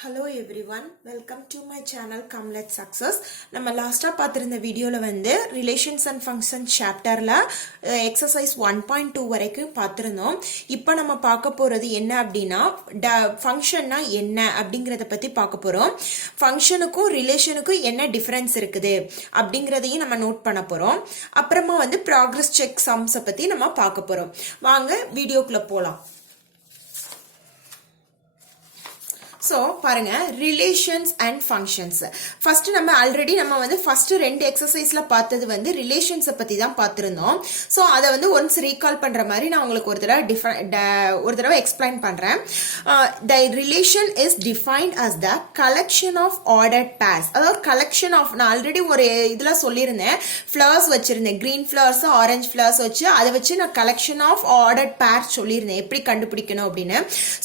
Hello everyone, welcome to my channel Come Let's Success. நம்ம லாஸ்டா பார்த்திருந்த வீடியோல வந்து ரிலேஷன்ஸ் அண்ட் ஃபங்க்ஷன்ஸ் சாப்டர்ல எக்ஸசைஸ் 1.2 வரைக்கும் பார்த்திருந்தோம். இப்போ நம்ம பார்க்க போறது என்ன அப்படின்னா ஃபங்க்ஷன்னா என்ன அப்படிங்கறத பத்தி பார்க்க போறோம். ஃபங்க்ஷனுக்கும் ரிலேஷனுக்கும் என்ன டிஃபரன்ஸ் இருக்குது அப்படிங்கறதையும் நம்ம நோட் பண்ண போறோம். அப்புறமா வந்து ப்ராக்ரஸ் செக் சம்ஸை பத்தி நம்ம பார்க்க போறோம். வாங்க வீடியோக்குள்ள போலாம். ஸோ பாருங்க ரிலேஷன்ஸ் அண்ட் ஃபங்க்ஷன்ஸ். ஃபர்ஸ்ட் நம்ம ஆல்ரெடி நம்ம வந்து ஃபர்ஸ்ட் ரெண்டு எக்ஸசைஸ்ல பார்த்தது வந்து ரிலேஷன்ஸை பத்தி தான் பார்த்துருந்தோம். ஸோ அதை வந்து ஒன்ஸ் ரீகால் பண்ற மாதிரி நான் உங்களுக்கு ஒரு தடவை எக்ஸ்பிளைன் பண்றேன். The relation is defined as the collection of ordered pairs. அதாவது கலெக்ஷன் ஆஃப், நான் ஆல்ரெடி ஒரு இதுல சொல்லியிருந்தேன், ஃபிளவர்ஸ் வச்சிருந்தேன், கிரீன் ஃபிளவர்ஸ் ஆரஞ்சு ஃபிளவர்ஸ் வச்சு அதை வச்சு நான் கலெக்ஷன் ஆஃப் ஆர்டர்ட் பேர் சொல்லியிருந்தேன் எப்படி கண்டுபிடிக்கணும் அப்படின்னு.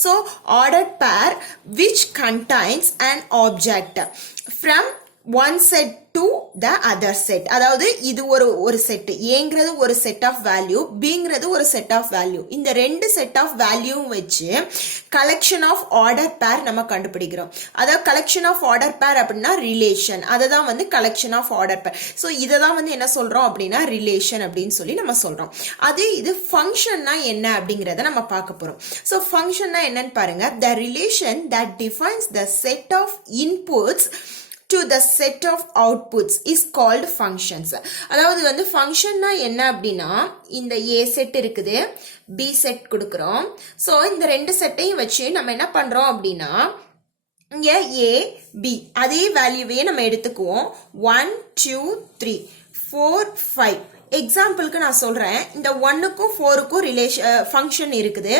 ஸோ ஆர்டர்ட் பேர் which contains an object from one set to the other set. அதாவது இது ஒரு செட், ஏங்கிறது ஒரு செட் ஆஃப் வேல்யூ, பிங்கிறது ஒரு செட் ஆஃப் வேல்யூ. இந்த ரெண்டு செட் ஆஃப் வேல்யூவும் வச்சு கலெக்ஷன் ஆஃப் ஆர்டர் பேர் நம்ம கண்டுபிடிக்கிறோம். அதாவது கலெக்ஷன் ஆஃப் ஆர்டர் பேர் அப்படின்னா ரிலேஷன், அதை தான் வந்து collection of order pair. So இதை தான் வந்து என்ன சொல்றோம் அப்படின்னா ரிலேஷன் அப்படின்னு சொல்லி நம்ம சொல்றோம். அது இது ஃபங்க்ஷன்னா என்ன அப்படிங்கிறத நம்ம பார்க்க போறோம். ஸோ ஃபங்க்ஷன்னா என்னன்னு பாருங்க. The relation that defines the set of inputs to the set of outputs is called functions. அதாவது வந்து ஃபங்க்ஷன்னா என்ன அப்படின்னா, இந்த A செட் இருக்குது, B செட் கொடுக்கிறோம். ஸோ இந்த ரெண்டு செட்டையும் வச்சு நம்ம என்ன பண்றோம் அப்படின்னா, இங்க A B அதே வேல்யூவையே நம்ம எடுத்துக்குவோம். 1 2 3 4 5. எக்ஸாம்பிளுக்கு நான் சொல்றேன், இந்த 1க்கும் 4க்கும் ரிலேஷன் ஃபங்க்ஷன் இருக்குது.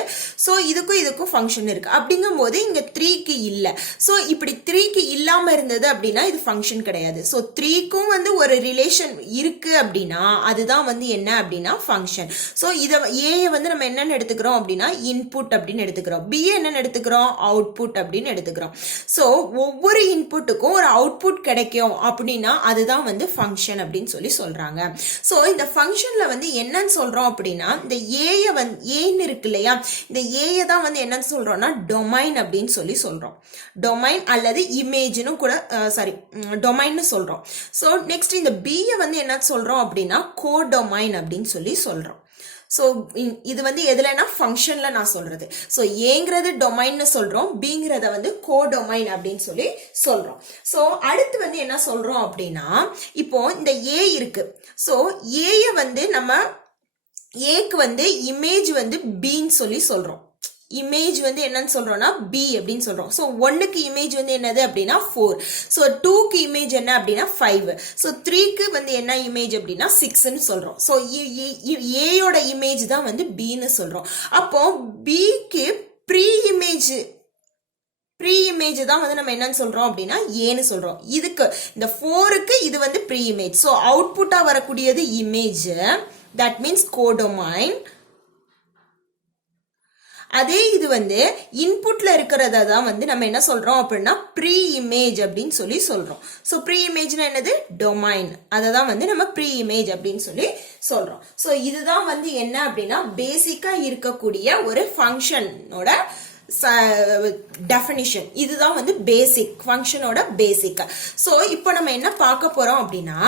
ஸோ இதுக்கும் ஃபங்க்ஷன் இருக்கு. அப்படிங்கும் போது இங்க 3க்கு இல்ல. ஸோ இப்படி 3க்கு இல்லாம இருந்தது அப்படின்னா இது ஃபங்க்ஷன் கிடையாது. ஸோ 3க்கும் வந்து ஒரு ரிலேஷன் இருக்கு அப்படின்னா அதுதான் வந்து என்ன அப்படின்னா ஃபங்க்ஷன். ஸோ இதை ஏ வந்து நம்ம என்னன்னு எடுத்துக்கிறோம் அப்படின்னா இன்புட் அப்படின்னு எடுத்துக்கிறோம். பி என்னன்னு எடுத்துக்கிறோம் அவுட்புட் அப்படின்னு எடுத்துக்கிறோம். ஸோ ஒவ்வொரு இன்புட்டுக்கும் ஒரு அவுட்புட் கிடைக்கும் அப்படின்னா அதுதான் வந்து ஃபங்க்ஷன் அப்படின்னு சொல்லி சொல்றாங்க. ஸோ இந்த ஃபங்க்ஷன்ல வந்து என்னன்னு சொல்றோம் அப்படின்னா, இந்த ஏய வந்து ஏன்னு இருக்கு இல்லையா, இந்த ஏய தான் வந்து என்னன்னு சொல்றோம்னா டொமைன் அப்படின்னு சொல்லி சொல்றோம். டொமைன் அல்லது இமேஜ்னு கூட டொமைன்னு சொல்றோம். ஸோ நெக்ஸ்ட் இந்த பியை வந்து என்ன சொல்றோம் அப்படின்னா கோடொமைன் அப்படின்னு சொல்லி சொல்றோம். ஸோ இது வந்து எதுலன்னா ஃபங்க்ஷன்ல நான் சொல்றது. ஸோ ஏங்கிறது டொமைன்னு சொல்றோம், பிங்கிறத வந்து கோடொமைன் அப்படின்னு சொல்லி சொல்றோம். ஸோ அடுத்து வந்து என்ன சொல்றோம் அப்படின்னா, இப்போ இந்த ஏ இருக்கு. ஸோ ஏய வந்து நம்ம ஏக்கு வந்து இமேஜ் வந்து பின்னு சொல்லி சொல்றோம். இமேஜ் வந்து என்னன்னு சொல்றோம்னா பி அப்படின்னு சொல்றோம். ஸோ 1க்கு இமேஜ் வந்து என்னது அப்படின்னா 4. ஸோ 2க்கு இமேஜ் என்ன அப்படின்னா 5. ஸோ 3க்கு வந்து என்ன இமேஜ் அப்படின்னா 6ன்னு சொல்றோம். ஸோ ஏயோட இமேஜ் தான் வந்து பின்னு சொல்றோம். அப்போ பிக்கு ப்ரீ இமேஜ் தான் வந்து நம்ம என்னன்னு சொல்றோம் அப்படின்னா ஏன்னு சொல்றோம். இதுக்கு இந்த 4க்கு இது வந்து ப்ரீ இமேஜ். ஸோ அவுட்புட்டா வரக்கூடியது இமேஜ், தட் மீன்ஸ் கோடொமைன். அதே இது வந்து இன்புட்ல இருக்கிறத தான் வந்து நம்ம என்ன சொல்றோம் அப்படின்னா ப்ரீ இமேஜ் அப்படின்னு சொல்லி சொல்றோம். ஸோ ப்ரீ இமேஜ்னா என்னது டொமைன், அதை தான் வந்து நம்ம ப்ரீ இமேஜ் அப்படின்னு சொல்லி சொல்றோம். ஸோ இதுதான் வந்து என்ன அப்படின்னா பேசிக்கா இருக்கக்கூடிய ஒரு ஃபங்க்ஷனோட டெஃபினிஷன். இதுதான் வந்து பேசிக் ஃபங்க்ஷனோட பேசிக். ஸோ இப்போ நம்ம என்ன பார்க்க போறோம் அப்படின்னா,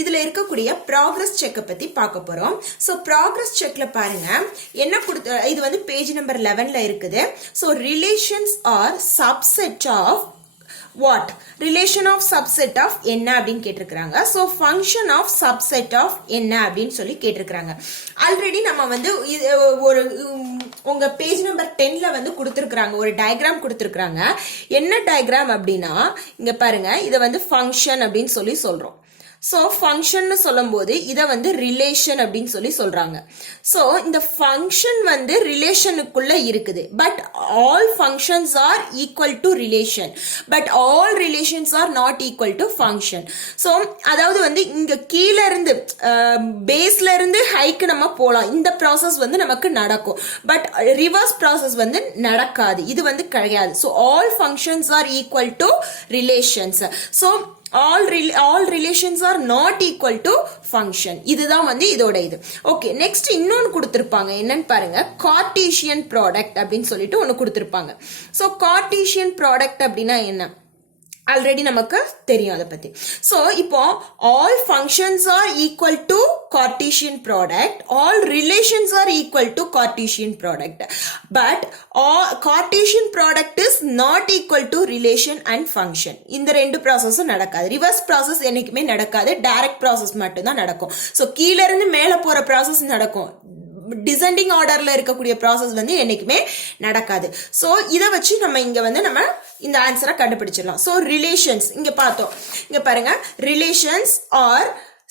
இதுல இருக்கக்கூடிய ப்ராக்ரஸ் செக்கை பத்தி பார்க்க போறோம். ஸோ ப்ராக்ரஸ் செக்ல பாருங்க என்ன கொடுத்த, இது வந்து பேஜ் நம்பர் 11ல இருக்குது. So relations are subset of what, relation of subset of என்ன அப்படின்னு கேட்டிருக்கிறாங்க. So function of subset of என்ன அப்படின்னு சொல்லி கேட்டிருக்கிறாங்க. ஆல்ரெடி நம்ம வந்து ஒரு உங்க பேஜ் நம்பர் 10ல வந்து கொடுத்துருக்காங்க, ஒரு டயக்ராம் கொடுத்துருக்காங்க. என்ன டயக்ராம் அப்படின்னா இங்க பாருங்க, இதை வந்து ஃபங்க்ஷன் அப்படின்னு சொல்லி சொல்றோம். ஸோ ஃபங்க்ஷன் சொல்லும் போது இதை வந்து ரிலேஷன் அப்படின்னு சொல்லி சொல்றாங்க. ஸோ இந்த ஃபங்க்ஷன் வந்து ரிலேஷனுக்குள்ள இருக்குது. But all functions R equal to relation, but all relations R not equal to function. So அதாவது வந்து இங்க கீழே இருந்து பேஸ்ல இருந்து ஹைக்கு நம்ம போகலாம், இந்த ப்ராசஸ் வந்து நமக்கு நடக்கும். பட் ரிவர்ஸ் ப்ராசஸ் வந்து நடக்காது, இது வந்து கிடையாது. So all functions R equal to relations. So all relations are not equal to function. இதுதான் வந்து இதோட இது. ஓகே, நெக்ஸ்ட் இன்னொன்னு கொடுத்திருப்பாங்க. என்னன்னு பாருங்க, கார்ட்டீசியன் ப்ராடக்ட் அப்படின்னு சொல்லிட்டு ஒன்னு கொடுத்திருப்பாங்க. சோ கார்ட்டீசியன் ப்ராடக்ட் அப்படின்னா என்ன, ஆல்ரெடி நமக்கு தெரியும் அதை பத்தி. சோ இப்போ all functions are equal to Cartesian product, all relations are equal to Cartesian product, but Cartesian product is not equal to relation and function. இந்த ரெண்டு ப்ராசஸும் நடக்காது. ரிவர்ஸ் ப்ராசஸ் என்னைக்குமே நடக்காது, டைரக்ட் ப்ராசஸ் மட்டும் தான் நடக்கும். சோ கீழ இருந்து மேல போற ப்ராசஸ் நடக்கும், டிசெண்டிங் ஆர்டர்ல இருக்கக்கூடிய ப்ராசஸ் வந்து என்னைக்குமே நடக்காது. சோ இத வச்சு நம்ம இங்க வந்து நம்ம இந்த ஆன்சரை கண்டுபிடிச்சிடலாம். சோ ரிலேஷன்ஸ் இங்க பார்த்தோம், இங்க பாருங்க, relations R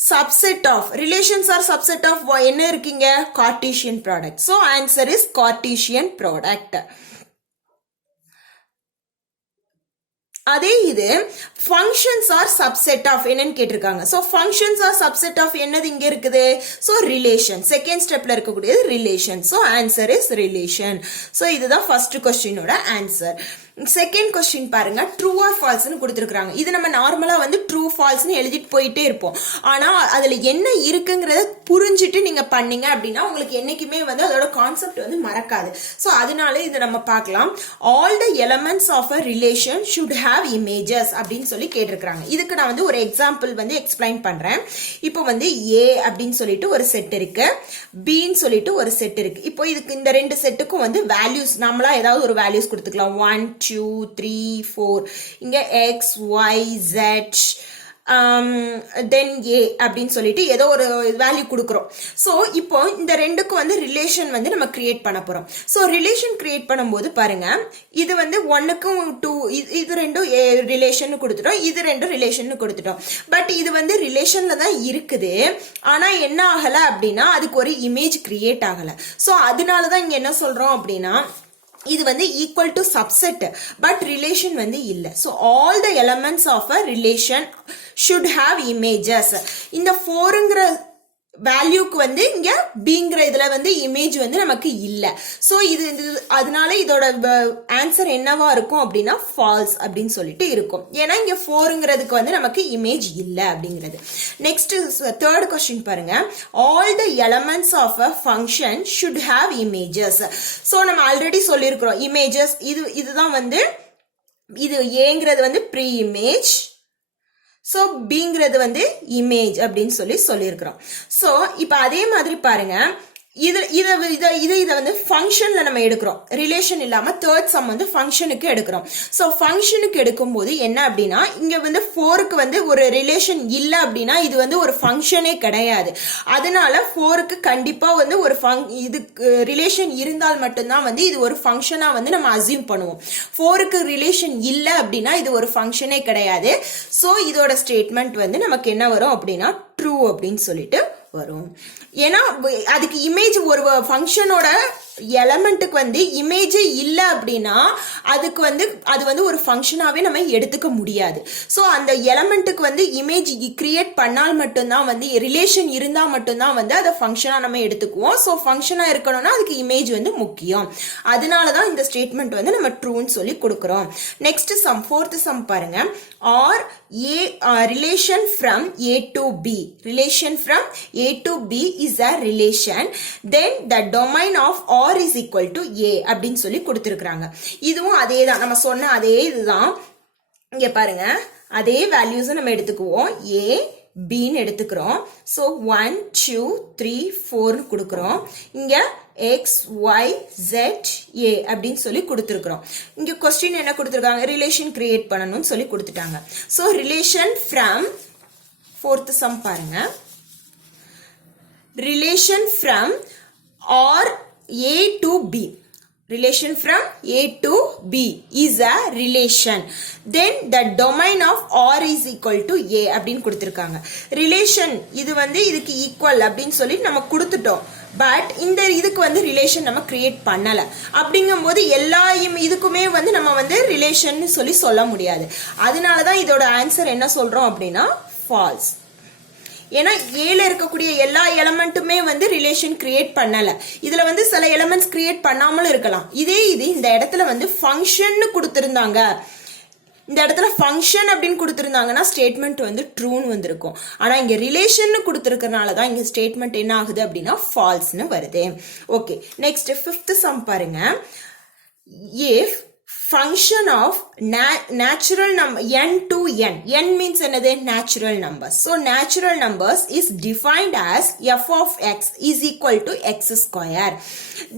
subset of, relations are subset of என்ன இருக்கீங்க, Cartesian product. So answer is Cartesian product. அதே இது functions are subset of என்னன்னு கேட்டிருக்காங்க. so functions are subset of என்னது இங்க இருக்குது, so relation, செகண்ட் ஸ்டெப்ல இருக்கக்கூடியது relation. so answer is relation. so இதுதான் first questionோட answer. செகண்ட் கொஸ்டின் பாருங்க, ட்ரூ ஆர் ஃபால்ஸ்னு கொடுத்துருக்காங்க. இது நம்ம நார்மலா வந்து ட்ரூ ஃபால்ஸ்னு எழுதிட்டு போயிட்டே இருப்போம். ஆனா அதுல என்ன இருக்குங்கிறத புரிஞ்சுட்டு நீங்க பண்ணீங்க அப்படின்னா உங்களுக்கு என்னைக்குமே வந்து அதோட கான்செப்ட் வந்து மறக்காது. சோ அதனால இதை நம்ம பார்க்கலாம். All the elements of a relation should have images அப்படின்னு சொல்லி கேட்டிருக்காங்க. இதுக்கு நான் வந்து ஒரு எக்ஸாம்பிள் வந்து எக்ஸ்பிளைன் பண்றேன். இப்போ வந்து ஏ அப்படின்னு சொல்லிட்டு ஒரு செட் இருக்கு, பின்னு சொல்லிட்டு ஒரு செட் இருக்கு. இப்போ இதுக்கு இந்த ரெண்டு செட்டுக்கும் வந்து வேல்யூஸ் நம்மளா ஏதாவது ஒரு வேல்யூஸ் கொடுத்துக்கலாம். 1 2 3 4 இங்க x y z தென் ஏ அப்படின்னு சொல்லிட்டு ஏதோ ஒரு வேல்யூ கொடுக்குறோம். ஸோ இப்போ இந்த ரெண்டுக்கும் வந்து ரிலேஷன் வந்து நம்ம கிரியேட் பண்ண போறோம். ஸோ ரிலேஷன் கிரியேட் பண்ணும்போது பாருங்க, இது வந்து 1க்கும் 2 இது ரெண்டும் ரிலேஷன் கொடுத்துட்டோம், இது ரெண்டும் ரிலேஷன் கொடுத்துட்டோம். பட் இது வந்து ரிலேஷன்ல தான் இருக்குது, ஆனா என்ன ஆகல அப்படின்னா அதுக்கு ஒரு இமேஜ் கிரியேட் ஆகல. ஸோ அதனாலதான் இங்க என்ன சொல்றோம் அப்படின்னா இது வந்து equal to subset, but relation வந்து இல்ல. So all the elements of a relation should have images. இந்த 4ங்கிற வேல்யூக்கு வந்து இங்க பிங்கிற இதுல வந்து இமேஜ் வந்து நமக்கு இல்ல. சோ இது அதனால இதோட ஆன்சர் என்னவா இருக்கும் அப்படின்னா ஃபால்ஸ் அப்படின்னு சொல்லிட்டு இருக்கும். ஏன்னா இங்க 4ங்கிறதுக்கு வந்து நமக்கு இமேஜ் இல்ல அப்படிங்கிறது. நெக்ஸ்ட் தேர்ட் கொஸ்டின் பாருங்க, all the elements of a function should have images. So நம்ம ஆல்ரெடி சொல்லியிருக்கிறோம் இமேஜஸ், இதுதான் வந்து இது ஏங்கிறது வந்து ப்ரீ இமேஜ், சோ பிங்கிறது வந்து இமேஜ் அப்படின்னு சொல்லியிருக்கிறோம். சோ இப்ப அதே மாதிரி பாருங்க, இதை வந்து ஃபங்க்ஷன்ல நம்ம எடுக்கிறோம், ரிலேஷன் இல்லாம தேர்ட் சம் வந்து ஃபங்க்ஷனுக்கு எடுக்கிறோம். சோ ஃபங்க்ஷனுக்கு எடுக்கும் போது என்ன அப்படின்னா இங்க வந்து 4க்கு வந்து ஒரு ரிலேஷன் இல்ல அப்படின்னா இது வந்து ஒரு ஃபங்க்ஷனே கிடையாது. அதனால 4க்கு கண்டிப்பா வந்து ஒரு இதுக்கு ரிலேஷன் இருந்தால் மட்டும்தான் வந்து இது ஒரு ஃபங்க்ஷனா வந்து நம்ம அசியூம் பண்ணுவோம். 4க்கு ரிலேஷன் இல்ல அப்படின்னா இது ஒரு ஃபங்க்ஷனே கிடையாது. சோ இதோட ஸ்டேட்மெண்ட் வந்து நமக்கு என்ன வரும் அப்படின்னா ட்ரூ அப்படின்னு சொல்லிட்டு வரும். ஏன்னா அதுக்கு இமேஜ் ஒரு ஃபங்க்ஷனோட எலமெண்ட்டுக்கு வந்து இமேஜே இல்லை அப்படின்னா அதுக்கு வந்து அது வந்து ஒரு ஃபங்க்ஷனாவே நம்ம எடுத்துக்க முடியாது. ஸோ அந்த எலமெண்ட்டுக்கு வந்து இமேஜ் கிரியேட் பண்ணால் மட்டும்தான் வந்து ரிலேஷன் இருந்தால் மட்டும்தான் வந்து அதை ஃபங்க்ஷனாக நம்ம எடுத்துக்குவோம். ஸோ ஃபங்க்ஷனாக இருக்கணும்னா அதுக்கு இமேஜ் வந்து முக்கியம். அதனால தான் இந்த ஸ்டேட்மெண்ட் வந்து நம்ம ட்ரூன்னு சொல்லி கொடுக்குறோம். நெக்ஸ்ட் சம், ஃபோர்த் சம் பாருங்க, R A relation from A to B, relation from A to B is a relation, then the domain of R is equal to A அப்படின்னு சொல்லி கொடுத்துருக்காங்க. இதுவும் அதே தான், நம்ம சொன்ன அதே இதுதான். இங்க பாருங்க, அதே வேல்யூஸ் நம்ம எடுத்துக்குவோம், ஏ பின்னு எடுத்துக்கிறோம். ஸோ 1 2 3 4 கொடுக்குறோம். இங்க எக்ஸ் ஒய் ஜெட் ஏ அப்படின்னு சொல்லி கொடுத்துருக்குறோம். இங்க கொஸ்டின் என்ன கொடுத்துருக்காங்க, ரிலேஷன் கிரியேட் பண்ணணும்னு சொல்லி கொடுத்துட்டாங்க. So relation from, fourth sum பாருங்க, relation from or A to B, relation from A to B is a relation, then the domain of R is equal to A அப்படின்னு கொடுத்திருக்காங்க. Relation இது வந்து இதுக்கு equal அப்படின்னு சொல்லி நம்ம கொடுத்துட்டோம். பட் இந்த இதுக்கு வந்து ரிலேஷன் நம்ம கிரியேட் பண்ணல. அப்படிங்கும் போது எல்லா இதுக்குமே வந்து நம்ம வந்து ரிலேஷன் சொல்லி சொல்ல முடியாது. அதனாலதான் இதோட ஆன்சர் என்ன சொல்றோம் அப்படின்னா ஃபால்ஸ். ஏன்னா ஏல இருக்கக்கூடிய எல்லா எலமெண்ட்டுமே வந்து ரிலேஷன் கிரியேட் பண்ணல. இதுல வந்து சில எலமெண்ட்ஸ் கிரியேட் பண்ணாமலும் இருக்கலாம். இதே இது இந்த இடத்துல வந்து ஃபங்க்ஷன் கொடுத்திருந்தாங்க, இந்த இடத்துல ஃபங்க்ஷன் அப்படின்னு கொடுத்துருந்தாங்கன்னா ஸ்டேட்மெண்ட் வந்து ட்ரூன்னு வந்திருக்கும். ஆனால் இங்கே ரிலேஷன் கொடுத்துருக்கறனால தான் இங்கே ஸ்டேட்மெண்ட் என்ன ஆகுது அப்படின்னா ஃபால்ஸ்னு வருது. ஓகே, நெக்ஸ்ட் 5th சம் பாருங்க. if function of natural number n to n means another natural numbers. So natural numbers is defined as f of x is equal to x square.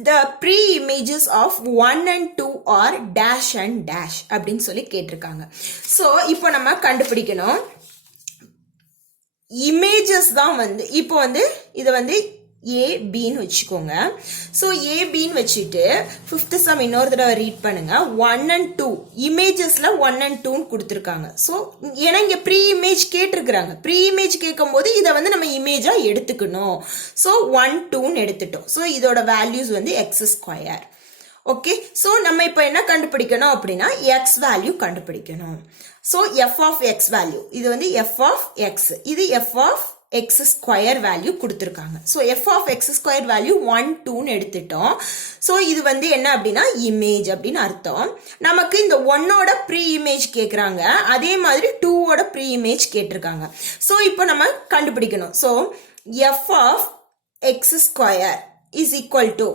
The pre-images of 1 and 2 are dash and dash அப்படின்னு சொல்லி கேட்டிருக்காங்க. So இப்போ நம்ம கண்டுபிடிக்கணும் images தான் வந்து இப்போ வந்து இது வந்து A Bன்னு வச்சுக்கோங்க. ஸோ A Bன்னு வச்சுட்டு 5th சம் இன்னொரு தடவை ரீட் பண்ணுங்க. 1 and 2 இமேஜஸ்ல 1 and 2ன்னு கொடுத்துருக்காங்க. ஸோ ஏன்னா இங்க ப்ரீ இமேஜ் கேட்டிருக்கிறாங்க. ப்ரீ இமேஜ் கேட்கும் போது இதை வந்து நம்ம இமேஜா எடுத்துக்கணும். ஸோ 1 2ன்னு எடுத்துட்டோம். ஸோ இதோட வேல்யூஸ் வந்து எக்ஸ் ஸ்கொயர். ஓகே, ஸோ நம்ம இப்போ என்ன கண்டுபிடிக்கணும் அப்படின்னா எக்ஸ் வேல்யூ கண்டுபிடிக்கணும். So f of x value இது வந்து எஃப் ஆஃப் எக்ஸ், இது f of x square value கொடுத்துருக்காங்க. So f of x square value 1 2ன்னு எடுத்துட்டோம். ஸோ இது வந்து என்ன அப்படின்னா இமேஜ் அப்படின்னு அர்த்தம். நமக்கு இந்த 1ஓட ப்ரீ இமேஜ் கேட்குறாங்க, அதே மாதிரி 2ஓட ப்ரீ இமேஜ் கேட்டிருக்காங்க. ஸோ இப்போ நம்ம கண்டுபிடிக்கணும். So f of x square is equal to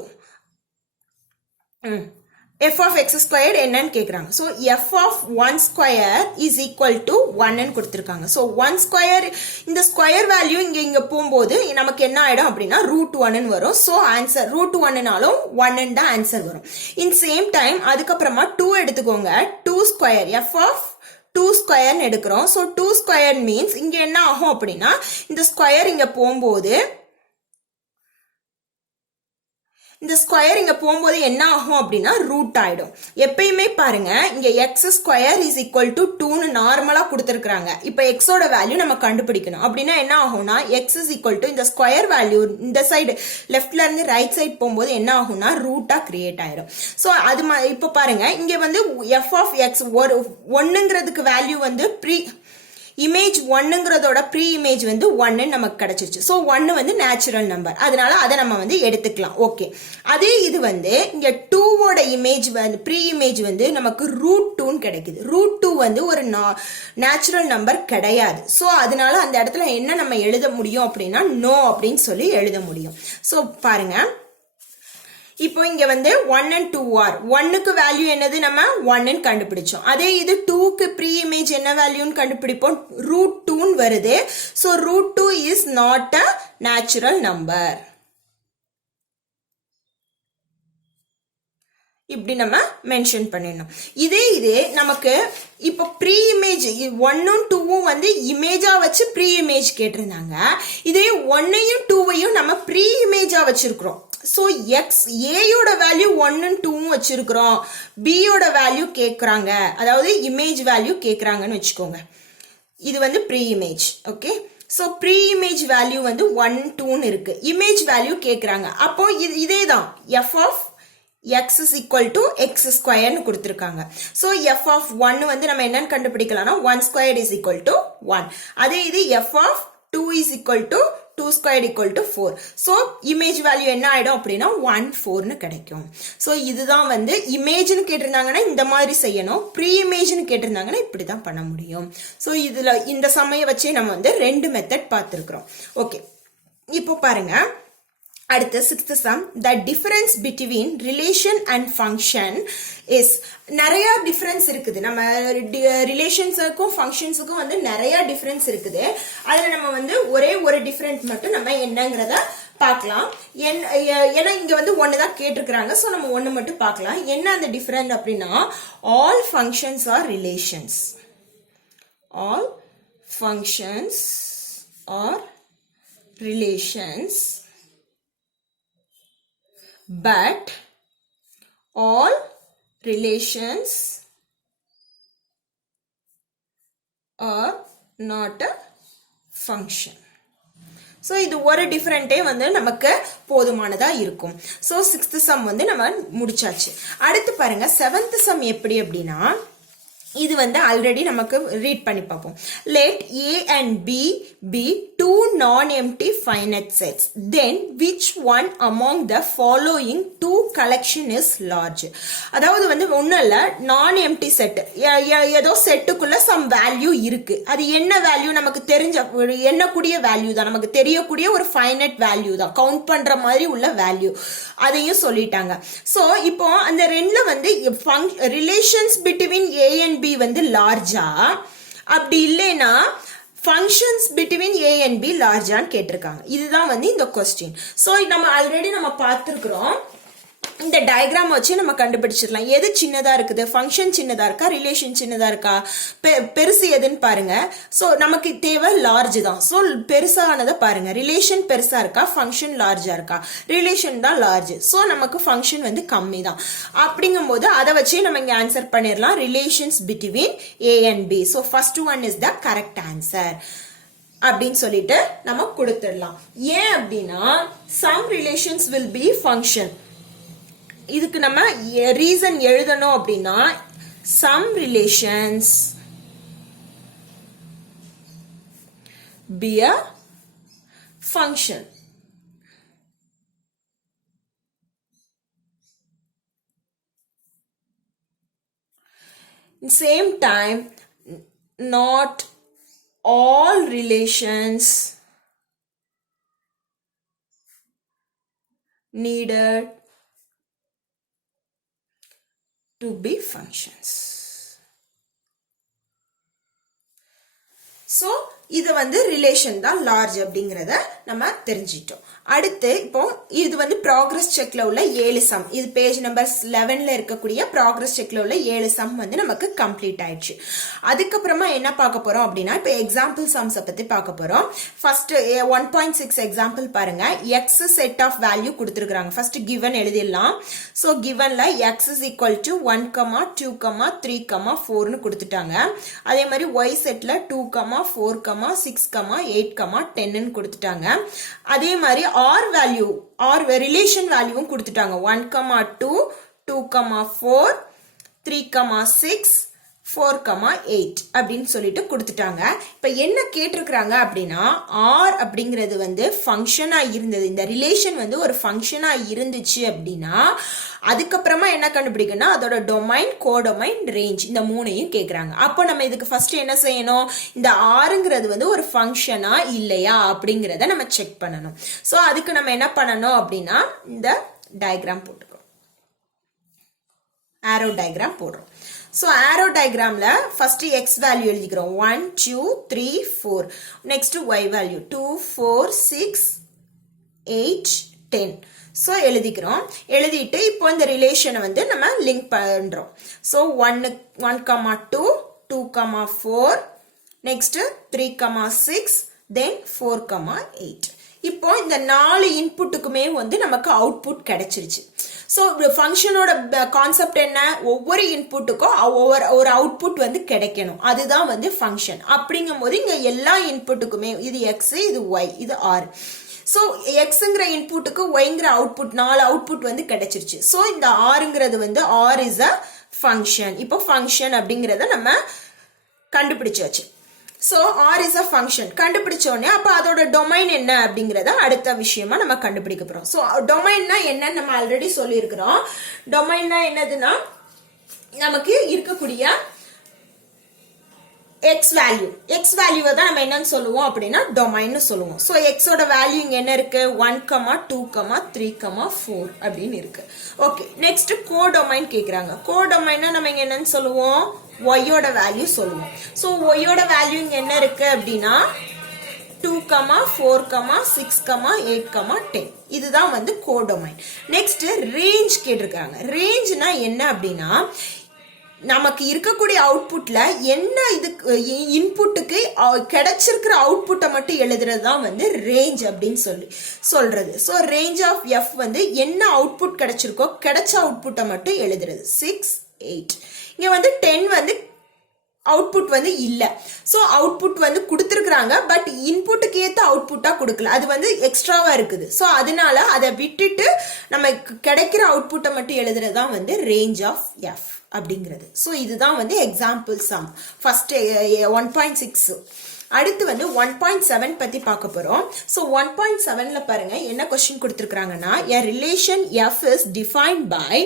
f of x squared என்னன்னு கேக்குறாங்க. so f of 1 square is equal to 1 ன்னு கொடுத்திருக்காங்க. so 1 square இந்த ஸ்கொயர் வேல்யூ இங்க போகும்போது நமக்கு என்ன ஆயிடும் அப்படின்னா √1 ன்னு வரும். so ஆன்சர் √1 னாலும் 1 ன்னு தான் ஆன்சர் வரும். in same time அதுக்கப்புறமா 2 எடுத்துக்கோங்க. 2 ஸ்கொயர் f of 2 ஸ்கொயர் எடுக்கிறோம். so 2 ஸ்கொயர் மீன்ஸ் இங்க என்ன ஆகும் அப்படின்னா இந்த ஸ்கொயர் இங்க போகும்போது என்ன ஆகும் அப்படின்னா ரூட் ஆயிடும். எப்பயுமே பாருங்க இங்க x square is equal to 2ன்னு நார்மலா கொடுத்துருக்காங்க. இப்ப எக்ஸோட வேல்யூ நம்ம கண்டுபிடிக்கணும். அப்படின்னா என்ன ஆகும்னா எக்ஸ் இஸ் ஈக்குவல் டு இந்த ஸ்கொயர் வேல்யூ இந்த சைடு லெஃப்ட்ல இருந்து ரைட் சைடு போகும்போது என்ன ஆகும்னா ரூட்டா கிரியேட் ஆயிடும். ஸோ அது இப்ப பாருங்க இங்க வந்து எஃப் ஆஃப் எக்ஸ் ஒரு 1ங்கிறதுக்கு வேல்யூ வந்து ப்ரீ இமேஜ் 1ங்கிறதோட ப்ரீ இமேஜ் வந்து 1 நமக்கு கிடைச்சிருச்சு. ஸோ 1 வந்து நேச்சுரல் நம்பர், அதனால அதை நம்ம வந்து எடுத்துக்கலாம். ஓகே, அதே இது வந்து இங்க 2ஓட இமேஜ் வந்து ப்ரீ இமேஜ் வந்து நமக்கு √2ன்னு கிடைக்குது. √2 வந்து ஒரு நேச்சுரல் நம்பர் கிடையாது. ஸோ அதனால அந்த இடத்துல என்ன நம்ம எழுத முடியும் அப்படின்னா நோ அப்படின்னு சொல்லி எழுத முடியும். ஸோ பாருங்க இப்போ இங்க வந்து 1 and 2 ஆர் 1க்கு வேல்யூ என்னது நம்ம 1ன்னு கண்டுபிடிச்சோம். அதே இது 2க்கு ப்ரீ இமேஜ் என்ன வேல்யூன்னு கண்டுபிடிப்போம் √2ன்னு வருது. So √2 is not a natural number. இப்படி நம்ம மென்ஷன் பண்ணிடணும். இதே நமக்கு இப்போ ப்ரீ இமேஜ் 1ம் 2ம் வந்து இமேஜா வச்சு ப்ரீ இமேஜ் கேட்டிருந்தாங்க. இதே 1ஐயும் 2ஐயும் நம்ம ப்ரீ இமேஜா வச்சிருக்கிறோம். ஸோ எக்ஸ் ஏயோட வேல்யூ 1 and 2 வச்சிருக்கிறோம், பியோட வேல்யூ கேட்குறாங்க, அதாவது இமேஜ் வேல்யூ கேட்குறாங்கன்னு வச்சுக்கோங்க. இது வந்து pre image. Okay, so pre image value வந்து 1 2ன்னு இருக்கு, இமேஜ் வேல்யூ கேட்குறாங்க. அப்போ இதே தான் f of x is equal to x ஸ்கொயர்னு கொடுத்துருக்காங்க. ஸோ எஃப் ஆஃப் 1 வந்து நம்ம என்னன்னு கண்டுபிடிக்கலாம்னா 1 ஸ்கொயர் இஸ் ஈக்குவல் டு 1. அதே இது f of 2 is equal to 2 squared equal to 4. So image value என்ன ஆயிடும் அப்படின்னா 1 4ன்னு கிடைக்கும். So இதுதான் வந்து இமேஜ்னு கேட்டிருந்தாங்கன்னா இந்த மாதிரி செய்யணும், ப்ரீ இமேஜ்னு கேட்டிருந்தாங்கன்னா இப்படி தான் பண்ண முடியும். ஸோ இதுல இந்த சமயம் வச்சே நம்ம வந்து 2 மெத்தட் பார்த்துருக்குறோம். ஓகே, இப்போ பாருங்க அடுத்து 6th sum. The difference between relation and function is நிறைய டிஃபரன்ஸ் இருக்குது. நம்ம ரிலேஷன்ஸுக்கும் ஃபங்க்ஷன்ஸுக்கும் வந்து நிறைய டிஃபரன்ஸ் இருக்குது. அதில் நம்ம வந்து ஒரே ஒரு டிஃபரன்ஸ் மட்டும் நம்ம என்னங்கிறத பார்க்கலாம். ஏன்னா இங்க வந்து ஒன்று தான் கேட்டிருக்கிறாங்க. ஸோ நம்ம ஒன்று மட்டும் பார்க்கலாம். என்ன அந்த டிஃபரன்ஸ் அப்படின்னா all functions R relations. All functions R relations but all relations are not a function. So இது ஒரு டிஃபரெண்டே வந்து நமக்கு போதுமானதா இருக்கும். ஸோ 6th sum வந்து நம்ம முடிச்சாச்சு. அடுத்து பாருங்க 7th sum எப்படி அப்படின்னா இது வந்து ஆல்ரெடி நமக்கு ரீட் பண்ணி பார்ப்போம். Let A and B be two non-empty finite sets. Then which one among the following two collection is large? அதாவது வந்து ஒன்றும் இல்லை, நான் எம்டி செட், ஏதோ செட்டுக்குள்ள சம் வேல்யூ இருக்கு. அது என்ன வேல்யூ நமக்கு தெரிஞ்ச எண்ணக்கூடிய வேல்யூ தான், நமக்கு தெரியக்கூடிய ஒரு ஃபைனட் வேல்யூ தான், கவுண்ட் பண்ற மாதிரி உள்ள வேல்யூ, அதையும் சொல்லிட்டாங்க. ஸோ இப்போ அந்த ரெண்டுல வந்து relations between A and B வந்து லார்ஜா, அப்படி இல்லைன்னா functions between A and B லார்ஜான்னு கேட்டிருக்காங்க. இதுதான் வந்து இந்த கொஸ்டின். ஸோ நம்ம ஆல்ரெடி நம்ம பார்த்துருக்குறோம், இந்த டயக்ராம் வச்சு நம்ம கண்டுபிடிச்சிடலாம் எது சின்னதா இருக்குது, ஃபங்க்ஷன் சின்னதா இருக்கா, ரிலேஷன் சின்னதா இருக்கா, பெருசு எதுன்னு பாருங்க. ஸோ நமக்கு தேவை லார்ஜ் தான். ஸோ பெருசானதை பாருங்க, ரிலேஷன் பெருசா இருக்கா, ஃபங்க்ஷன் லார்ஜா இருக்கா, ரிலேஷன் தான் லார்ஜ். ஸோ நமக்கு ஃபங்க்ஷன் வந்து கம்மி தான். அப்படிங்கும் போது அதை வச்சு நம்ம இங்க ஆன்சர் பண்ணிடலாம், relations between A and B. So first one is the correct answer அப்படின்னு சொல்லிட்டு நம்ம கொடுத்துடலாம். ஏன் அப்படின்னா some relations will be function. இதுக்கு நம்ம ரீசன் எழுதணும் அப்படின்னா some relations be a function. Same time, not all relations needed to be functions. So இது வந்து ரிலேஷன் தான் லார்ஜ் அப்படிங்கறத நம்ம தெரிஞ்சிட்டோம். அடுத்து இப்போ இது வந்து ப்ராக்ரஸ் செக்ல உள்ள 7 சம், இது பேஜ் நம்பர் 11ல இருக்கக்கூடிய ப்ராக்ரஸ் செக்ல உள்ள 7 சம் வந்து நமக்கு கம்ப்ளீட் ஆயிடுச்சு. அதுக்கப்புறமா என்ன பார்க்க போறோம் அப்படின்னா இப்போ எக்ஸாம்பிள் சம்ஸ் பத்தி பார்க்க போறோம். ஃபர்ஸ்ட் 1.6 எக்ஸாம்பிள் பாருங்க. எக்ஸ் செட் ஆஃப் வேல்யூ கொடுத்துருக்காங்க. ஃபர்ஸ்ட் கிவன் எழுதிடலாம். ஸோ கிவன்ல எக்ஸ் இஸ் ஈக்குவல் டு 1, 2, 3, 4னு கொடுத்துட்டாங்க. அதே மாதிரி ஒய் செட்ல 2, 4, 6, 8, 10 கொடுத்துட்டாங்க. அதே மாதிரி ஆர் வேல்யூ, ஆர் ரிலேஷன் வேல்யூவும் கொடுத்துட்டாங்க. 1, 2, 2, 4, 3, 6, 4, 8 அப்படின்னு சொல்லிட்டு கொடுத்துட்டாங்க. இப்ப என்ன கேட்டிருக்கிறாங்க அப்படின்னா ஆர் அப்படிங்கிறது வந்து ஃபங்க்ஷனா இருந்தது, இந்த ரிலேஷன் வந்து ஒரு ஃபங்க்ஷனா இருந்துச்சு அப்படின்னா அதுக்கப்புறமா என்ன கண்டுபிடிக்கணும், அதோட டொமைன், கோடொமைன், ரேஞ்ச், இந்த மூணையும் கேட்கறாங்க. அப்போ நம்ம இதுக்கு ஃபர்ஸ்ட் என்ன செய்யணும், இந்த ஆறுங்கிறது வந்து ஒரு ஃபங்க்ஷனா இல்லையா அப்படிங்கிறத நம்ம செக் பண்ணணும். ஸோ அதுக்கு நம்ம என்ன பண்ணணும் அப்படின்னா இந்த டயக்ராம் போட்டுக்கிறோம், ஆரோ டயக்ராம் போடுறோம். So arrow டயக்ராம்ல first X value எழுதிக்கிறோம், 1, 2, 3, 4. Next Y value 2, 4, 6, 8, 10. ஸோ எழுதிக்கிறோம். எழுதிட்டு இப்போ இந்த ரிலேஷனை வந்து நம்ம லிங்க் பண்றோம். ஸோ 1, 2, 2, 4, நெக்ஸ்ட் 3, 6, தென் 4, 8. இப்போ இந்த 4 இன்புட்டுக்குமே வந்து நமக்கு அவுட்புட் கிடைச்சிருச்சு. ஸோ ஃபங்க்ஷனோட கான்செப்ட் என்ன, ஒவ்வொரு இன்புட்டுக்கும் ஒரு அவுட்புட் வந்து கிடைக்கணும், அதுதான் வந்து ஃபங்க்ஷன். அப்படிங்கும் போது இங்க எல்லா இன்புட்டுக்குமே இது எக்ஸ், இது ஒய், இது ஆர். ஸோ எக்ஸுங்கிற இன்புட்டுக்கு ஒய்ங்கிற அவுட்புட் 4 அவுட்புட் வந்து கிடைச்சிருச்சு. ஸோ இந்த ஆறுங்கிறது வந்து ஆர் இஸ் அ ஃபங்க்ஷன். இப்போ ஃபங்க்ஷன் அப்படிங்கிறத நம்ம கண்டுபிடிச்சாச்சு. So R is a function கண்டுபிடிச்சோடனே அப்போ அதோட டொமைன் என்ன அப்படிங்கிறத அடுத்த விஷயமா நம்ம கண்டுபிடிக்க போறோம். ஸோ டொமைன்னா என்னன்னு நம்ம ஆல்ரெடி சொல்லியிருக்கிறோம். டொமைன்னா என்னதுன்னா நமக்கு இருக்கக்கூடிய எக்ஸ் வேல்யூவை தான் நம்ம என்னன்னு சொல்லுவோம் அப்படின்னா டொமைன்னு சொல்லுவோம். ஸோ எக்ஸோட வேல்யூ இங்க என்ன இருக்கு, 1, 2, 3, 4 அப்படின்னு இருக்கு. ஓகே, நெக்ஸ்ட் கோடொமைன் கேக்குறாங்க. கோடொமைன்னா நம்ம இங்க என்னன்னு சொல்லுவோம், ஒய்யோட வேல்யூ சொல்லுவோம். ஸோ ஒய்யோட வேல்யூ இங்க என்ன இருக்கு அப்படின்னா 2, 4, 6, 8, 10. இதுதான் வந்து கோடொமைன். நெக்ஸ்ட் ரேஞ்ச் கேட்டிருக்காங்க. ரேஞ்ச்னா என்ன அப்படின்னா நமக்கு இருக்கக்கூடிய அவுட்புட்ல என்ன இது இன்புட்டுக்கு கிடைச்சிருக்கிற அவுட்புட்டை மட்டும் எழுதுறது தான் வந்து ரேஞ்ச் அப்படின்னு சொல்றது. ஸோ ரேஞ்ச் ஆஃப் எஃப் வந்து என்ன அவுட்புட் கிடைச்சிருக்கோ கிடைச்ச அவுட்புட்டை மட்டும் எழுதுறது. 6, 8. இங்க வந்து 10 வந்து அவுட்புட் வந்து இல்ல. ஸோ அவுட்புட் வந்து கொடுத்துருக்காங்க, பட் இன்புட்டுக்கு ஏற்ற அவுட்புட்டா கொடுக்கல, அது வந்து எக்ஸ்ட்ராவா இருக்குது. ஸோ அதனால அதை விட்டுட்டு நம்ம கிடைக்கிற அவுட்புட்டை மட்டும் எழுதுறது தான் வந்து ரேஞ்ச் ஆஃப் எஃப். அப்படிங்கிறது. ஸோ இதுதான் வந்து எக்ஸாம்பிள் சம் ஃபர்ஸ்ட் 1.6. அடுத்து வந்து 1.7 பத்தி பார்க்க போறோம். ஸோ 1.7ல பாருங்க என்ன கொஸ்டின் கொடுத்துருக்காங்கன்னா, a relation f is defined by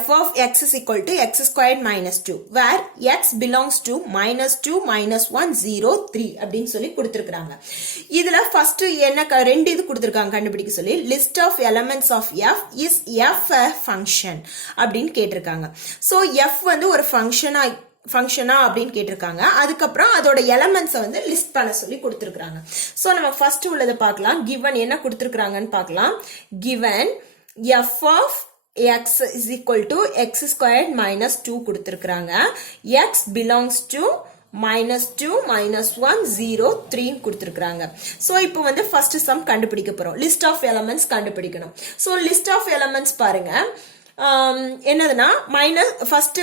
f of x is equal to x squared minus 2 where x belongs to minus 2 minus 1 0 3 அப்படின்னு சொல்லி கொடுத்துருக்காங்க. இதுல ஃபர்ஸ்ட் என்ன ரெண்டு இது கொடுத்துருக்காங்க கண்டுபிடிக்க சொல்லி, list of elements of f is f a function அப்படின்னு கேட்டிருக்காங்க. ஸோ f வந்து ஒரு ஃபங்க்ஷனா அப்படின்னு கேட்டிருக்காங்க. அதுக்கப்புறம் அதோட எலமெண்ட்ஸை வந்து லிஸ்ட் பண்ண சொல்லி கொடுத்துருக்காங்க. ஸோ நம்ம ஃபர்ஸ்ட் உள்ளதை பார்க்கலாம். கிவன் என்ன கொடுத்துருக்காங்கன்னு பார்க்கலாம். Given f of x is equal to x squared minus 2 கொடுத்துருக்காங்க. x belongs to minus 2 minus 1 0 3 கொடுத்துருக்காங்க. ஸோ இப்போ வந்து ஃபர்ஸ்ட் சம் கண்டுபிடிக்க போறோம். லிஸ்ட் ஆஃப் எலமெண்ட்ஸ் கண்டுபிடிக்கணும். ஸோ லிஸ்ட் ஆஃப் எலமெண்ட்ஸ் பாருங்க என்னதுன்னா first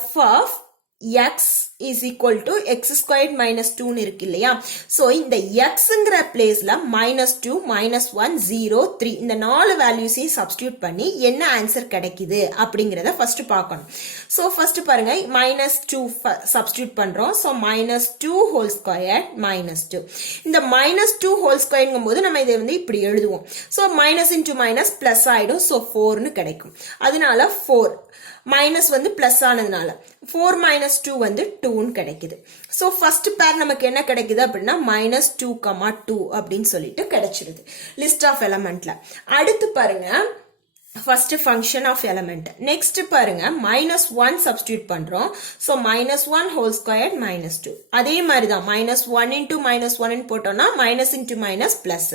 f of x is equal to x squared minus 2 இருக்கு இல்லையா. சோ இந்த xங்கிற பிளேஸ்ல -2 -1 0 3 இந்த 4 வேல்யூஸையும் சப்ஸ்டிடியூட் பண்ணி என்ன ஆன்சர் கிடைக்குது அப்படிங்கறத ஃபர்ஸ்ட் பார்க்கணும். சோ ஃபர்ஸ்ட் பாருங்க -2 சப்ஸ்டிடியூட் பண்றோம். So -2 whole square -2. இந்த -2 ஹோல் ஸ்கொயர்ங்கும் போது நம்ம இதை வந்து இப்படி எழுதுவோம். So minus into minus plus ஆயிடும். சோ 4னு கிடைக்கும். அதனால 4 மைனஸ் வந்து பிளஸ் ஆனதுனால 4 minus 2 வந்து 2ன்னு கிடைக்குது. ஸோ ஃபர்ஸ்ட் பேர் நமக்கு என்ன கிடைக்குது அப்படின்னா -2, 2 அப்படின்னு சொல்லிட்டு கிடைச்சிருது லிஸ்ட் ஆஃப் எலமெண்ட்ல. அடுத்து பாருங்க first function of element. Next பாருங்க -1 சப்ஸ்டிடியூட் பண்றோம். So -1 whole square -2. அதே மாதிரி தான் -1 into -1 போட்டோம்னா minus into minus plus.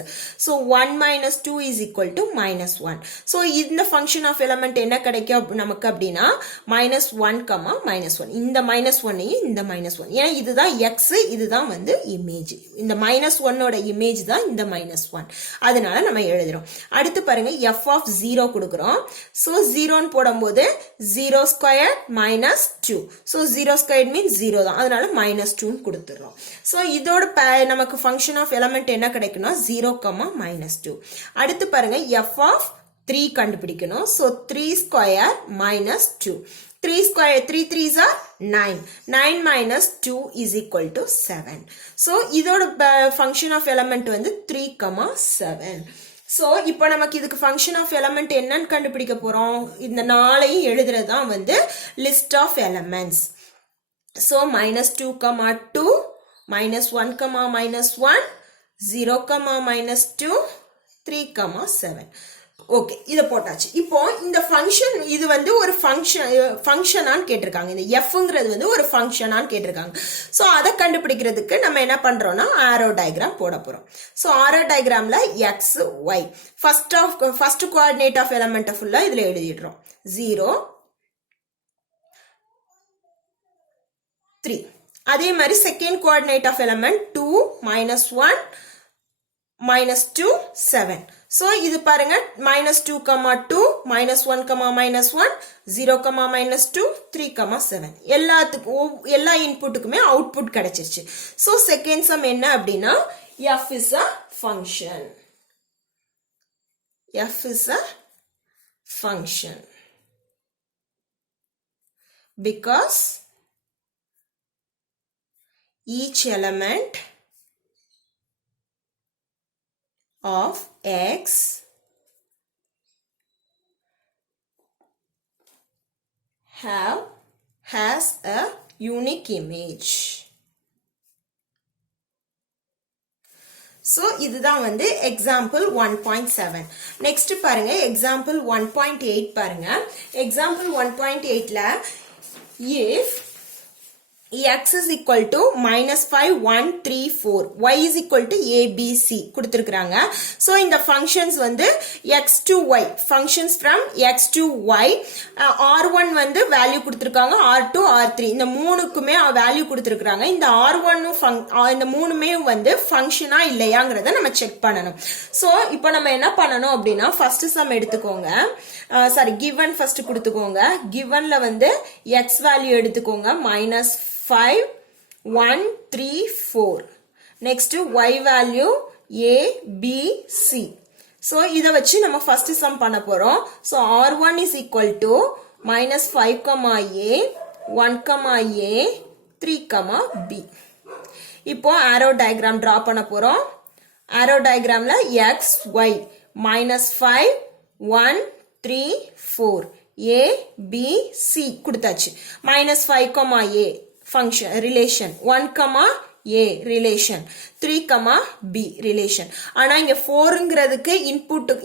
So 1 minus 2 is equal to -1. So இந்த ஃபங்க்ஷன் ஆஃப் எலமெண்ட் என்ன கிடைக்கும் நமக்கு அப்படின்னா -1, -1. இந்த -1ஐயும் இந்த -1, ஏன்னா இதுதான் x, இதுதான் வந்து இமேஜ். இந்த -1ஓட இமேஜ் தான் இந்த -1. அதனால நம்ம எழுதுறோம். அடுத்து பாருங்க f of 0 கொடுக்குறோம். சோ 0ன்னு போடும்போது 0 ஸ்கொயர் -2. சோ 0 ஸ்கொயர் மீன்ஸ் 0 தான். அதனால -2ன்னு கொடுத்துறோம். சோ இதோட நமக்கு ஃபங்க்ஷன் ஆஃப் எலமெண்ட் என்ன கிடைக்கும்னா 0, -2. அடுத்து பாருங்க f of 3 கண்டுபிடிக்கணும். So 3 square -2. 3 square 3 3s are 9. 9 minus 2 is equal to 7. So இதோட function of element வந்து 3, 7. So இப்போ நமக்கு இதுக்கு function of element என்னன்னு கண்டுபிடிக்க போறோம். இந்த 4ஐயும் எழுதுறது தான் வந்து list of elements. So -2, -2, -1, -1, 0, -2, 3, 7. Okay, இத போட்டாச்சு. இப்போ இந்த ஃபங்க்ஷன் இது வந்து ஒரு ஃபங்க்ஷனான்னு கேட்டிருக்காங்க. இந்த எஃப்ங்கிறது வந்து ஒரு ஃபங்க்ஷனான்னு கேட்டிருக்காங்க. ஸோ அதை கண்டுபிடிக்கிறதுக்கு நம்ம என்ன பண்றோம்னா ஆரோ டயக்ராம் போட போறோம். ஸோ ஆரோ டயக்ராம்ல x y first coordinate of element ஃபுல்லா இதுல எழுதிடுறோம். 0 3. அதே மாதிரி second coordinate of element 2 -1 -2 7. So இது பாருங்க -2, 2, -1, -1, 0, -2, 3, 7. எல்லாத்துக்கும் எல்லா இன்புட்டுக்குமே அவுட்புட் கிடைச்சிருச்சு. So செகண்ட் சம் என்ன அப்படின்னா f is a function. f is a function because each element of x has a unique image. So இதுதான் வந்து example 1.7. next பாருங்க example 1.8 பாருங்க. example 1.8ல if x is equal to -5 1 3 4 y is equal to a b c கொடுத்திருக்காங்க. So இந்த functions வந்து x to y functions from x to y. r1 வந்து value கொடுத்திருக்காங்க, r2 r3 இந்த மூணுக்குமே வேல்யூ கொடுத்திருக்காங்க. இந்த r1 இந்த மூணுமே வந்து ஃபங்க்ஷனா இல்லையாங்கறத நம்ம செக் பண்ணனும். சோ இப்போ நம்ம என்ன பண்ணனும் அப்படினா ஃபர்ஸ்ட் சம் எடுத்துக்கோங்க. given first கொடுத்துக்கோங்க. givenல வந்து x வேல்யூ எடுத்துக்கோங்க -5 1 3 4. next y value a b c. so இத வச்சு நம்ம first sum பண்ண போறோம். so r1 is equal to minus 5 comma a 1 comma a 3 comma b. இப்போ arrow diagram draw பண்ண போறோம். arrow diagramல x y minus 5 1 3 4 a b c கொடுத்தாச்சு. minus 5 comma a function relation 1 comma a relation 3 comma b relation. ஆனா இங்க 4ங்கிறதுக்கு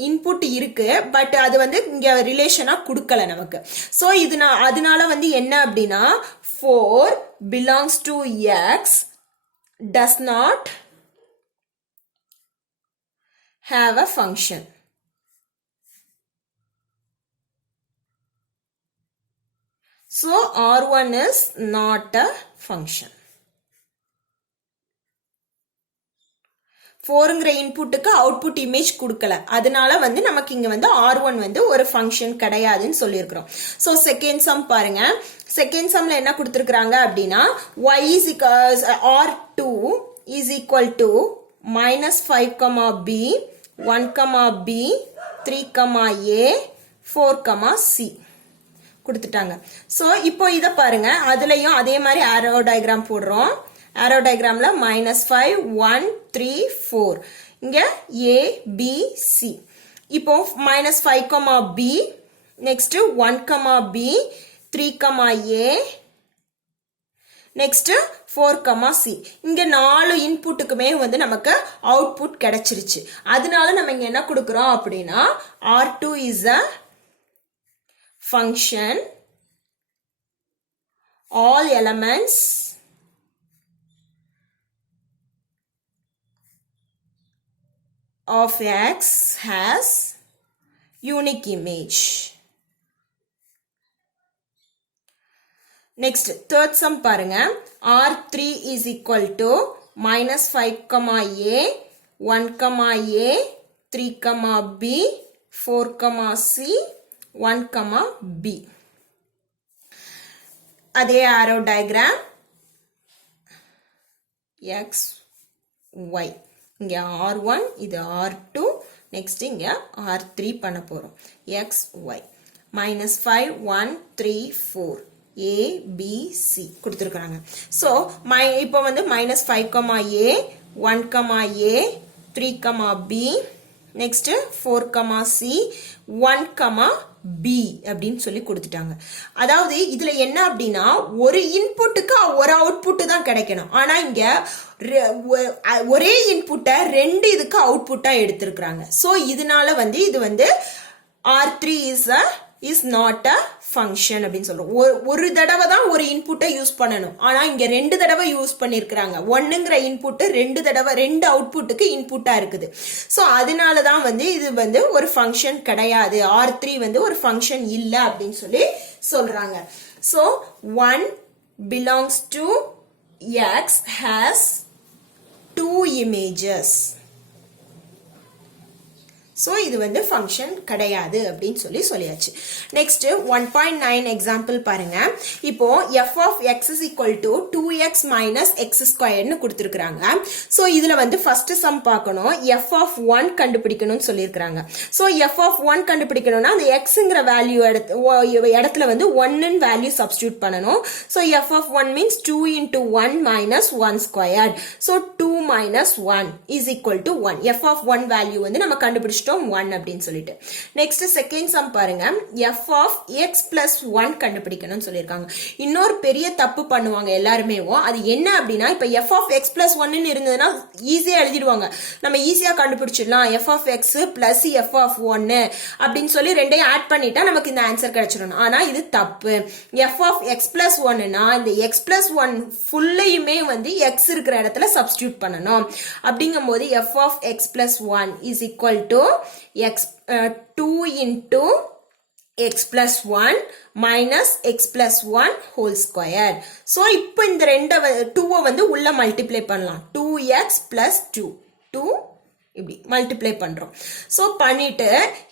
input இருக்கு but அது வந்து இங்க ரிலேஷனா கொடுக்கல நமக்கு. சோ அதனால வந்து என்ன அப்படின்னா 4 belongs to x does not have a function. So R1 is not a function. 4ங்கிற இன்புட்டுக்கு அவுட்புட் இமேஜ் கொடுக்கல. அதனால வந்து நமக்கு இங்க வந்து R1 வந்து ஒரு ஃபங்க்ஷன் கிடையாதுன்னு சொல்லியிருக்கிறோம். ஸோ செகண்ட் சம் பாருங்க. செகண்ட் சம்ல என்ன கொடுத்துருக்காங்க அப்படின்னா y is R2 is equal to minus 5 comma b 1 comma b 3 comma a 4 comma c கொடுத்துட்டாங்க. ஸோ இப்போ இதை பாருங்க, அதுலயும் அதே மாதிரி arrow diagram போடுறோம். arrow diagramல minus 5 1 3 4 இங்க a b c. இப்போ minus 5 comma b next 1 comma b 3 comma a next 4 comma c. இங்க 4 இன்புட்டுக்குமே வந்து நமக்கு அவுட்புட் கிடைச்சிருச்சு. அதனால நம்ம இங்க என்ன கொடுக்கிறோம் அப்படின்னா R2 is a function all elements of x has unique image. Next third sum பாருங்க. R3 is equal to minus 5 comma a 1 comma a 3 comma b 4 comma c 1 comma b. அதே arrow diagram x y. இங்க R1 இது R2 next இங்க R3 பண்ண போறோம். x y minus 5 1 3 4 a b c கொடுத்திருக்காங்க. So இப்போ வந்து minus 5 comma a 1 comma a 3 comma b next 4 comma c 1 comma b அப்படின்னு சொல்லி கொடுத்துட்டாங்க. அதாவது இதுல என்ன அப்படின்னா ஒரு இன்புட்டுக்கு ஒரு அவுட்புட் தான் கிடைக்கணும். ஆனா இங்க ஒரே இன்புட்டை ரெண்டு இதுக்கு அவுட்புட்டா எடுத்திருக்கிறாங்க. சோ இதனால வந்து இது வந்து R3 is not a function அப்படின்னு சொல்றோம். ஒரு தடவை தான் ஒரு இன்புட்டை யூஸ் பண்ணணும். ஆனா இங்க ரெண்டு தடவை யூஸ் பண்ணிருக்காங்க. ஒன்னுங்கிற இன்புட் ரெண்டு தடவை ரெண்டு அவுட்புட்டுக்கு இன்புட்டா இருக்குது. சோ அதனாலதான் வந்து இது வந்து ஒரு ஃபங்க்ஷன் கிடையாது. R3 வந்து ஒரு ஃபங்க்ஷன் இல்ல அப்படின்னு சொல்லி சொல்றாங்க. So 1 belongs to x has 2 images. So இது வந்து ஃபங்க்ஷன் கிடையாது அப்படின்னு சொல்லியாச்சு. நெக்ஸ்ட் 1.9 எக்ஸாம்பிள் பாருங்க. இப்போ f of x is equal to 2x minus x squared னு கொடுத்திருக்காங்க. சோ இதுல வந்து ஃபர்ஸ்ட் சம் பார்க்கணும். f of 1 கண்டுபிடிக்கணும்னு சொல்லியிருக்காங்க. சோ f of 1 கண்டுபிடிக்கணும்னா அந்த xங்கிற வேல்யூ இடத்துல வந்து 1 ன் வேல்யூ சப்ஸ்டிட்யூட் பண்ணணும். So f of 1 means 2 into 1 minus 1 squared. So 2 minus 1 is equal to 1. f of 1 value வந்து நம்ம கண்டுபிடிச்சிட்டோம் 1 அப்படின்னு சொல்லிட்டு. நெக்ஸ்ட் செகண்ட் சம் பாருங்க. f of x plus 1 கண்டுபிடிக்கணும்னு சொல்லியிருக்காங்க. இன்னொரு பெரிய தப்பு பண்ணுவாங்க எல்லாருமே. அது என்ன அப்படின்னா இப்ப f of x plus 1 ன்னு இருந்ததுன்னா ஈஸியா எழுதிடுவாங்க. நம்ம ஈஸியா கண்டுபிடிச்சிடலாம். f of x plus f of 1 அப்படின்னு சொல்லி ரெண்டையும் ஆட் பண்ணிட்டா நமக்கு இந்த ஆன்சர் கிடைச்சிடும். ஆனா இது தப்பு. f of x plus 1னா இந்த x plus 1 ஃபுல்லையுமே வந்து x இருக்கிற இடத்துல சப்ஸ்டிட்யூட் பண்ணணும். அப்படிங்கும் போது f of x plus 1 is equal to x 2 into x plus 1 minus x plus 1 whole square. So இப்போ இந்த 2 வந்து உள்ள மல்டிப்ளை பண்ணலாம். 2x plus 2 2 இப்படி மல்டிப்ளை பண்றோம். சோ பண்ணிட்டு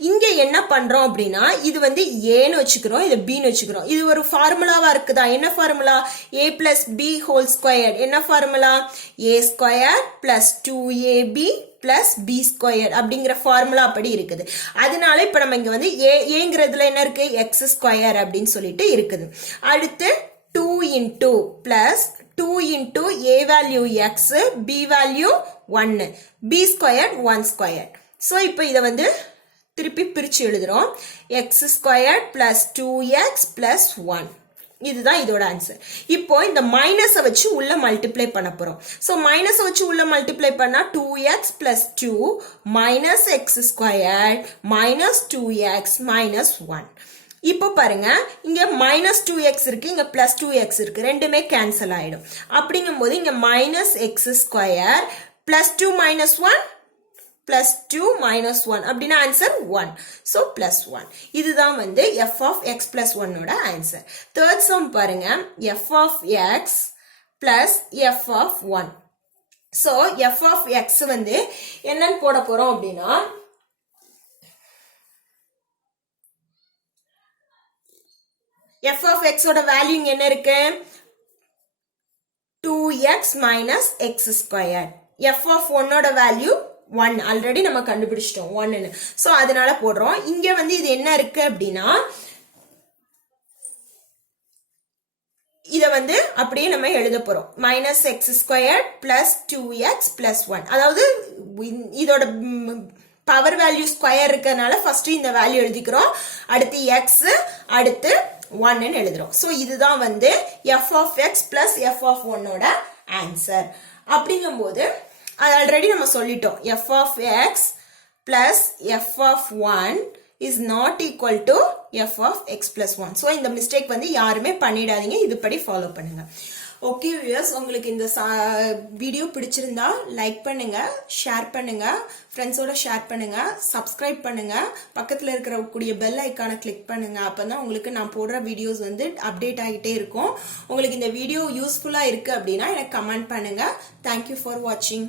இங்க என்ன பண்றோம் அப்படின்னா இது வந்து ஏன்னு வச்சுக்கிறோம், இது பின்னு வச்சுக்கிறோம். இது ஒரு ஃபார்முலாவா இருக்குதா? என்ன formula? a plus b whole square. என்ன formula? a square plus 2ab plus b square அப்படிங்கிற ஃபார்முலா அப்படி இருக்குது. அதனால இப்ப நம்ம இங்க வந்து ஏங்கிறதுல என்ன இருக்கு? எக்ஸ் ஸ்கொயர் அப்படின்னு சொல்லிட்டு இருக்குது. அடுத்து 2 into plus 2 into a value x, b value 1, b squared 1 squared. So இப்போ இதை வந்து திருப்பி பிரிச்சு எழுதுறோம். x squared plus 2x plus 1. இதுதான் இதோட ஆன்சர். இப்போ இந்த மைனஸ வச்சு உள்ள மல்டிப்ளை பண்ண போறோம். சோ மைனஸ வச்சு உள்ள மல்டிப்ளை பண்ணா 2x plus 2 minus x squared minus 2x minus 1. இப்போ பாருங்க இங்க மைனஸ் 2x இருக்கு, இங்க பிளஸ் 2x இருக்கு, ரெண்டுமே கேன்சல் ஆயிடும். அப்படிங்கும் போது இங்க minus x square plus 2 minus 1 plus 2 minus 1 அப்படின்னா ஆன்சர் 1. So plus 1. இதுதான் வந்து எஃப் ஆஃப் எக்ஸ் பிளஸ் 1ஓட ஆன்சர். தேர்ட் சம் பாருங்க, f of x plus f of 1. So f of x வந்து என்னன்னு போட போறோம் அப்படின்னா f of x ஓட வேல்யூ இங்க என்ன இருக்கு? 2x minus x squared. f of 1 ஓட வேல்யூ 1 ஆல்ரெடி நம்ம கண்டுபிடிச்சிட்டோம் 1ன்னு. சோ அதனால போடுறோம். இங்க வந்து இது என்ன இருக்கு அப்படின்னா இத வந்து அப்படியே நம்ம எழுத போறோம். Minus x square plus 2x plus 1. அதாவது இதோட பவர் வேல்யூ ஸ்கொயர் இருக்கறனால ஃபர்ஸ்ட் இந்த வேல்யூ எழுதிக்கிறோம். அடுத்து x, அடுத்து 1 ன்னு எழுதுறோம். சோ இதுதான் வந்து f of x plus f of 1ஓட ஆன்சர். அப்படிங்கும்போது அது ஆல்ரெடி நம்ம சொல்லிட்டோம். f of x plus f of 1 is not equal to f of x plus 1. So இந்த மிஸ்டேக் வந்து யாருமே பண்ணிடாதீங்க, இதுபடி ஃபாலோ பண்ணுங்க. ஓகே வியூயர்ஸ், உங்களுக்கு இந்த வீடியோ பிடிச்சிருந்தா லைக் பண்ணுங்க, ஷேர் பண்ணுங்க, ஃப்ரெண்ட்ஸோட ஷேர் பண்ணுங்க, சப்ஸ்கிரைப் பண்ணுங்க, பக்கத்தில் இருக்கிற பெல் ஐக்கானை கிளிக் பண்ணுங்க. அப்பதான் உங்களுக்கு நான் போடுற வீடியோஸ் வந்து அப்டேட் ஆகிட்டே இருக்கும். உங்களுக்கு இந்த வீடியோ யூஸ்ஃபுல்லா இருக்கு அப்படின்னா எனக்கு கமெண்ட் பண்ணுங்க. தேங்க்யூ ஃபார் வாட்சிங்.